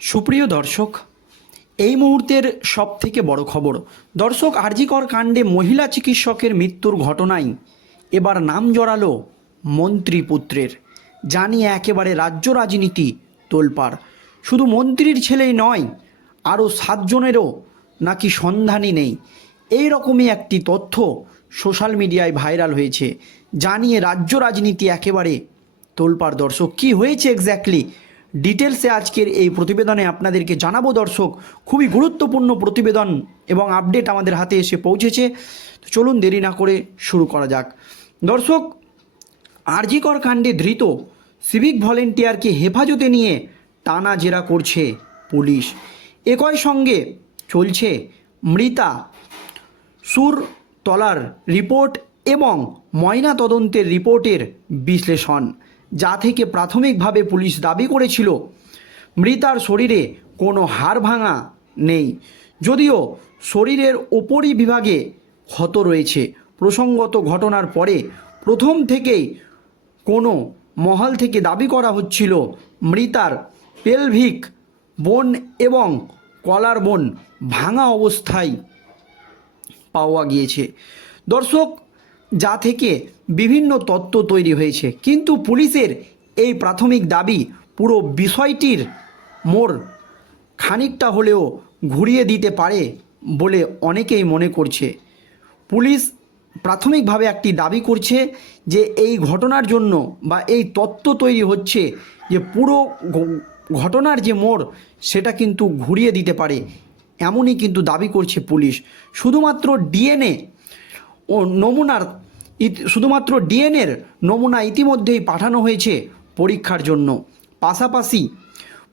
সুপ্রিয় দর্শক, এই মুহূর্তের সব থেকে বড় খবর, দর্শক আরজিকর কাণ্ডে মহিলা চিকিৎসকের মৃত্যুর ঘটনায় এবার নাম জড়ালো মন্ত্রী পুত্রের জানিয়ে একেবারে রাজ্য রাজনীতি তোলপাড়। শুধু মন্ত্রীর ছেলেই নয়, আরও সাতজনেরও নাকি সন্ধানই নেই। এই রকমই একটি তথ্য সোশ্যাল মিডিয়ায় ভাইরাল হয়েছে। জানিয়ে রাজ্য রাজনীতি একেবারে তোলপাড়। দর্শক, কি হয়েছে এক্স্যাক্টলি ডিটেলসে আজকের এই প্রতিবেদনে আপনাদেরকে জানাব, দর্শক, খুবই গুরুত্বপূর্ণ প্রতিবেদন এবং আপডেট আমাদের হাতে এসে পৌঁছেছে। তো চলুন দেরি না করে শুরু করা যাক। দর্শক আরজিকর কাণ্ডে ধৃত সিভিক ভলেন্টিয়ারকে হেফাজতে নিয়ে টানা জেরা করছে পুলিশ। একই সঙ্গে চলছে মৃতা সুর তলার রিপোর্ট এবং ময়না তদন্তের রিপোর্টের বিশ্লেষণ। যা থেকে প্রাথমিকভাবে পুলিশ দাবি করেছিল, মৃতার শরীরে কোনো হাড় ভাঙা নেই। যদিও শরীরের ওপরই বিভাগে ক্ষত রয়েছে। প্রসঙ্গত ঘটনার পরে প্রথম থেকেই কোনো মহল থেকে দাবি করা হচ্ছিল, মৃতার পেলভিক বোন এবং কলার বোন ভাঙা অবস্থায় পাওয়া গিয়েছে। দর্শক যা থেকে বিভিন্ন তত্ত্ব তৈরি হয়েছে। কিন্তু পুলিশের এই প্রাথমিক দাবি পুরো বিষয়টির মোড় খানিকটা হলেও ঘুরিয়ে দিতে পারে বলে অনেকেই মনে করছে। পুলিশ প্রাথমিকভাবে একটি দাবি করছে যে এই ঘটনার জন্য বা এই তত্ত্ব তৈরি হচ্ছে যে পুরো ঘটনার যে মোড় সেটা কিন্তু ঘুরিয়ে দিতে পারে। এমনই কিন্তু দাবি করছে পুলিশ। শুধুমাত্র ডিএনএ নমুনার ইত- শুধুমাত্র ডিএনএর নমুনা ইতিমধ্যেই পাঠানো হয়েছে পরীক্ষার জন্য। পাশাপাশি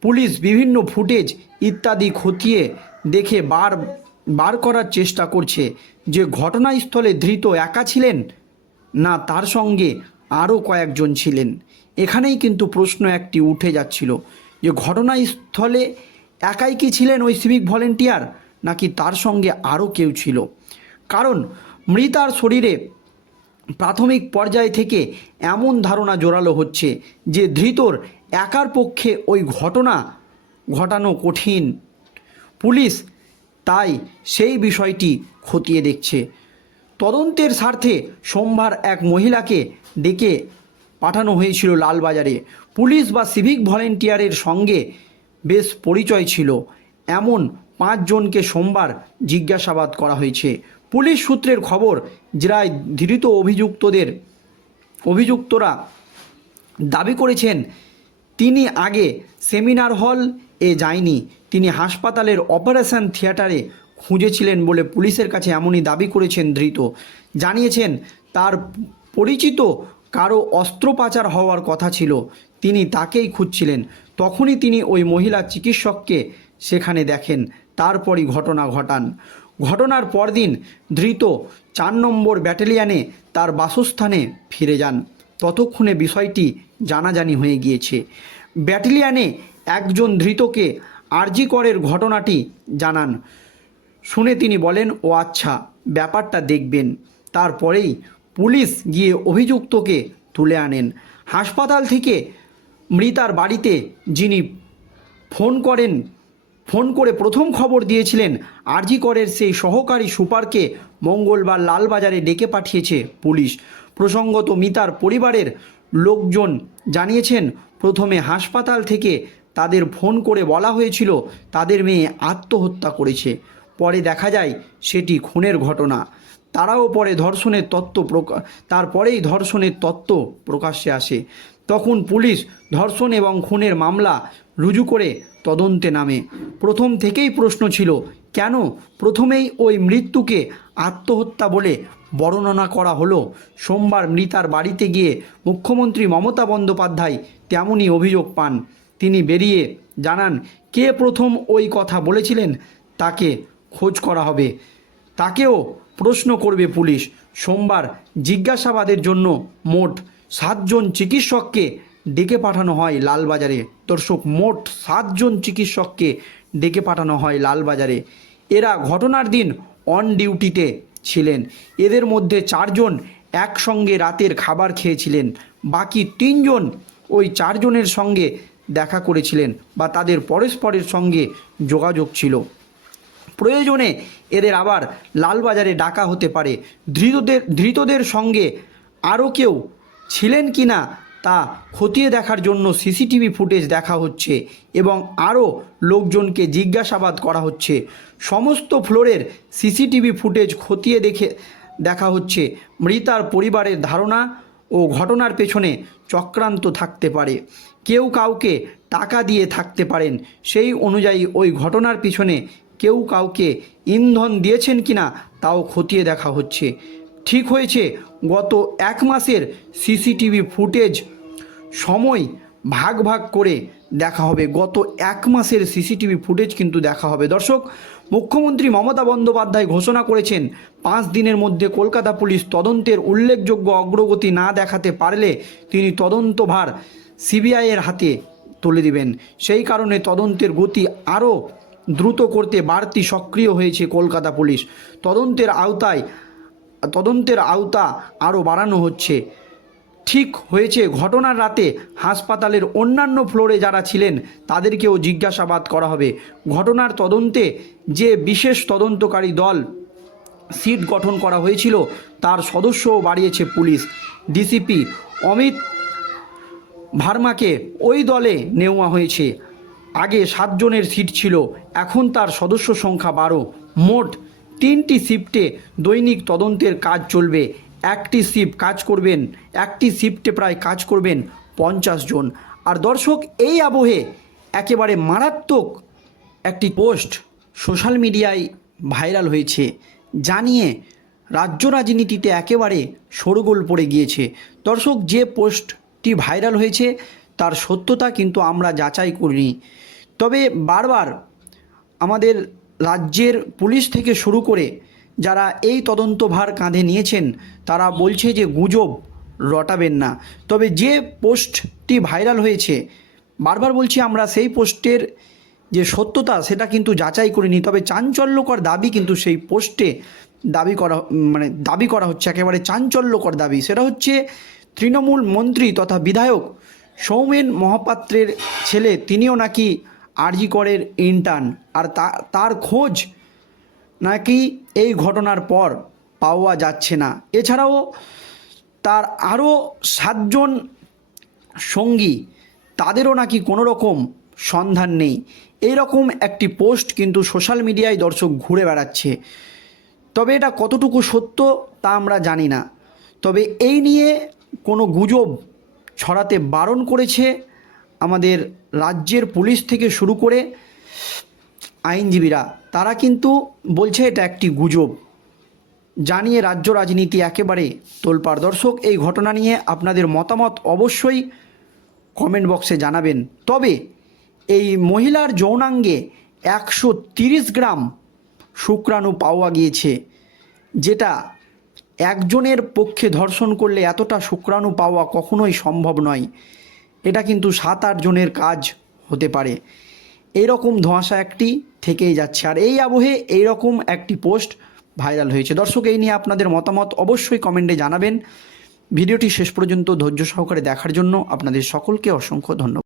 পুলিশ বিভিন্ন ফুটেজ ইত্যাদি খতিয়ে দেখে বার বার করার চেষ্টা করছে যে ঘটনাস্থলে ধৃত একা ছিলেন না তার সঙ্গে আরও কয়েকজন ছিলেন। এখানেই কিন্তু প্রশ্ন একটি উঠে যাচ্ছিল যে ঘটনাস্থলে একাই কি ছিলেন ওই সিভিক ভলেন্টিয়ার নাকি তার সঙ্গে আরও কেউ ছিল? কারণ মৃতার শরীরে প্রাথমিক পর্যায় থেকে এমন ধারণা জোরালো হচ্ছে যে ধৃতর একার পক্ষে ওই ঘটনা ঘটানো কঠিন। পুলিশ তাই সেই বিষয়টি খতিয়ে দেখছে। তদন্তের স্বার্থে সোমবার এক মহিলাকে ডেকে পাঠানো হয়েছিল লালবাজারে। পুলিশ বা সিভিক ভলেন্টিয়ারের সঙ্গে বেশ পরিচয় ছিল। এমন পাঁচজনকে সোমবার জিজ্ঞাসাবাদ করা হয়েছে। পুলিশ সূত্রের খবর, জেরায় ধৃত অভিযুক্তদের, অভিযুক্তরা দাবি করেছেন, তিনি আগে সেমিনার হল এ যায়নি। তিনি হাসপাতালের অপারেশন থিয়েটারে খুঁজেছিলেন বলে পুলিশের কাছে এমনই দাবি করেছেন ধৃত। জানিয়েছেন, তার পরিচিত কারও অস্ত্রোপাচার হওয়ার কথা ছিল। তিনি তাকেই খুঁজছিলেন। তখনই তিনি ওই মহিলা চিকিৎসককে সেখানে দেখেন। তারপরই ঘটনা ঘটান। ঘটনার পরদিন ধৃত চার নম্বর ব্যাটালিয়ানে তার বাসস্থানে ফিরে যান। ততক্ষণে বিষয়টি জানাজানি হয়ে গিয়েছে। ব্যাটালিয়ানে একজন ধৃতকে আরজি করের ঘটনাটি জানান। শুনে তিনি বলেন, ও আচ্ছা ব্যাপারটা দেখবেন। তারপরেই পুলিশ গিয়ে অভিযুক্তকে তুলে আনেন। হাসপাতাল থেকে মৃতার বাড়িতে যিনি ফোন করেন ফোন করে প্রথম খবর দিয়েছিলেন আরজি করের সেই সহকারী সুপারকে মঙ্গলবার লালবাজারে ডেকে পাঠিয়েছে পুলিশ। প্রসঙ্গত মিতার পরিবারের লোকজন জানিয়েছেন, প্রথমে হাসপাতাল থেকে তাদের ফোন করে বলা হয়েছিল, তাদের মেয়ে আত্মহত্যা করেছে। পরে দেখা যায় সেটি খুনের ঘটনা। তারাও পরে ধর্ষণের তত্ত্ব প্রকা তারপরেই ধর্ষণের তত্ত্ব প্রকাশ্যে আসে। তখন পুলিশ ধর্ষণ এবং খুনের মামলা রুজু করে তদন্তে নামে। প্রথম থেকেই প্রশ্ন ছিল, কেন প্রথমেই ওই মৃত্যুকে আত্মহত্যা বলে বর্ণনা করা হলো? সোমবার মৃতার বাড়িতে গিয়ে মুখ্যমন্ত্রী মমতা বন্দ্যোপাধ্যায় তেমনই অভিযোগ পান। তিনি বেরিয়ে জানান, কে প্রথম ওই কথা বলেছিলেন? তাকে খোঁজ করা হবে। তাকেও প্রশ্ন করবে পুলিশ। সোমবার জিজ্ঞাসাবাদের জন্য মোট সাতজন চিকিৎসককে ডেকে পাঠানো হয় লালবাজারে। দর্শক, মোট সাতজন চিকিৎসককে ডেকে পাঠানো হয় লালবাজারে। এরা ঘটনার দিন অন ডিউটিতে ছিলেন। এদের মধ্যে চারজন একসঙ্গে রাতের খাবার খেয়েছিলেন। বাকি তিনজন ওই চারজনের সঙ্গে দেখা করেছিলেন বা তাদের পরস্পরের সঙ্গে যোগাযোগ ছিল। প্রয়োজনে এদের আবার লালবাজারে ডাকা হতে পারে। ধৃতদের ধৃতদের সঙ্গে আরও কেউ ছিলেন কি না তা খতিয়ে দেখার জন্য সিসিটিভি ফুটেজ দেখা হচ্ছে এবং আরও লোকজনকে জিজ্ঞাসাবাদ করা হচ্ছে। সমস্ত ফ্লোরের সিসিটিভি ফুটেজ খতিয়ে দেখে দেখা হচ্ছে। মৃতার পরিবারের ধারণা ও ঘটনার পেছনে চক্রান্ত থাকতে পারে। কেউ কাউকে টাকা দিয়ে থাকতে পারেন। সেই অনুযায়ী ওই ঘটনার পিছনে কেউ কাউকে ইন্ধন দিয়েছেন কিনা তাও খতিয়ে দেখা হচ্ছে। ঠিক হয়েছে, গত এক মাসের সিসিটিভি ফুটেজ সময় ভাগ ভাগ করে দেখা হবে। গত এক মাসের সিসিটিভি ফুটেজ কিন্তু দেখা হবে। দর্শক, মুখ্যমন্ত্রী মমতা বন্দ্যোপাধ্যায় ঘোষণা করেছেন, পাঁচ দিনের মধ্যে কলকাতা পুলিশ তদন্তের উল্লেখযোগ্য অগ্রগতি না দেখাতে পারলে তিনি তদন্তভার সিবিআইয়ের হাতে তুলে দিবেন। সেই কারণে তদন্তের গতি আরও দ্রুত করতে বাড়তি সক্রিয় হয়েছে কলকাতা পুলিশ। তদন্তের আওতায়, তদন্তের আওতা আরও বাড়ানো হচ্ছে। ঠিক হয়েছে। ঘটনার রাতে হাসপাতালের অন্যান্য ফ্লোরে যারা ছিলেন, তাদেরকেও জিজ্ঞাসাবাদ করা হবে। ঘটনার তদন্তে যে বিশেষ তদন্তকারী দল সিট গঠন করা হয়েছিল, তার সদস্যও বাড়িয়েছে পুলিশ। ডিসিপি অমিত ভার্মাকে ওই দলে নেওয়া হয়েছে। আগে সাতজনের সিট ছিল, এখন তার সদস্য সংখ্যা বারো। মোট তিনটি শিফটে দৈনিক তদন্তের কাজ চলবে। একটি শিফট কাজ করবেন, একটি শিফটে প্রায় কাজ করবেন পঞ্চাশ জন। আর দর্শক, এই আবহে একেবারে মারাত্মক একটি পোস্ট সোশ্যাল মিডিয়ায় ভাইরাল হয়েছে, জানিয়ে রাজ্য রাজনীতিতে একেবারে শোরগোল পড়ে গিয়েছে। দর্শক, যে পোস্টটি ভাইরাল হয়েছে, তার সত্যতা কিন্তু আমরা যাচাই করিনি। তবে বারবার আমাদের রাজ্যের পুলিশ থেকে শুরু করে যারা এই তদন্তভার কাঁধে নিয়েছেন, তারা বলছে যে গুজব রটাবেন না। তবে যে পোস্টটি ভাইরাল হয়েছে, বারবার বলছি আমরা সেই পোস্টের যে সত্যতা, সেটা কিন্তু যাচাই করিনি। তবে চাঞ্চল্যকর দাবি কিন্তু সেই পোস্টে দাবি করা মানে দাবি করা হচ্ছে, একেবারে চাঞ্চল্যকর দাবি। সেটা হচ্ছে তৃণমূল মন্ত্রী তথা বিধায়ক সৌমেন মহাপাত্রের ছেলে, তিনিও নাকি আরজি করের ইন্টার্ন আর তার খোঁজ নাকি এই ঘটনার পর পাওয়া যাচ্ছে না? এছাড়াও তার আরও সাতজন সঙ্গী, তাদেরও নাকি কোনো রকম সন্ধান নেই। এই রকম একটি পোস্ট কিন্তু সোশ্যাল মিডিয়ায় দর্শক ঘুরে বেড়াচ্ছে। তবে এটা কতটুকু সত্য তা আমরা জানি না। তবে এই নিয়ে কোনো গুজব ছড়াতে বারণ করেছে আমাদের রাজ্যের পুলিশ থেকে শুরু করে আইনজীবীরা, তারা কিন্তু বলছে এটা একটি গুজব। জানিয়ে রাজ্য রাজনীতি একেবারে তোলপাড়। দর্শক, এই ঘটনা নিয়ে আপনাদের মতামত অবশ্যই কমেন্ট বক্সে জানাবেন। তবে এই মহিলার যৌনাঙ্গে একশো তিরিশ গ্রাম শুক্রাণু পাওয়া গিয়েছে, যেটা একজনের পক্ষে ধর্ষণ করলে এতটা শুক্রাণু পাওয়া কখনোই সম্ভব নয়। এটা কিন্তু সাত আট জনের কাজ হতে পারে। এরকম ধোঁয়াশা একটি থেকেই যাচ্ছে। আর এই আবহে এইরকম একটি পোস্ট ভাইরাল হয়েছে। দর্শক, এই নিয়ে আপনাদের মতামত অবশ্যই কমেন্টে জানাবেন। ভিডিওটি শেষ পর্যন্ত ধৈর্য সহকারে দেখার জন্য আপনাদের সকলকে অসংখ্য ধন্যবাদ।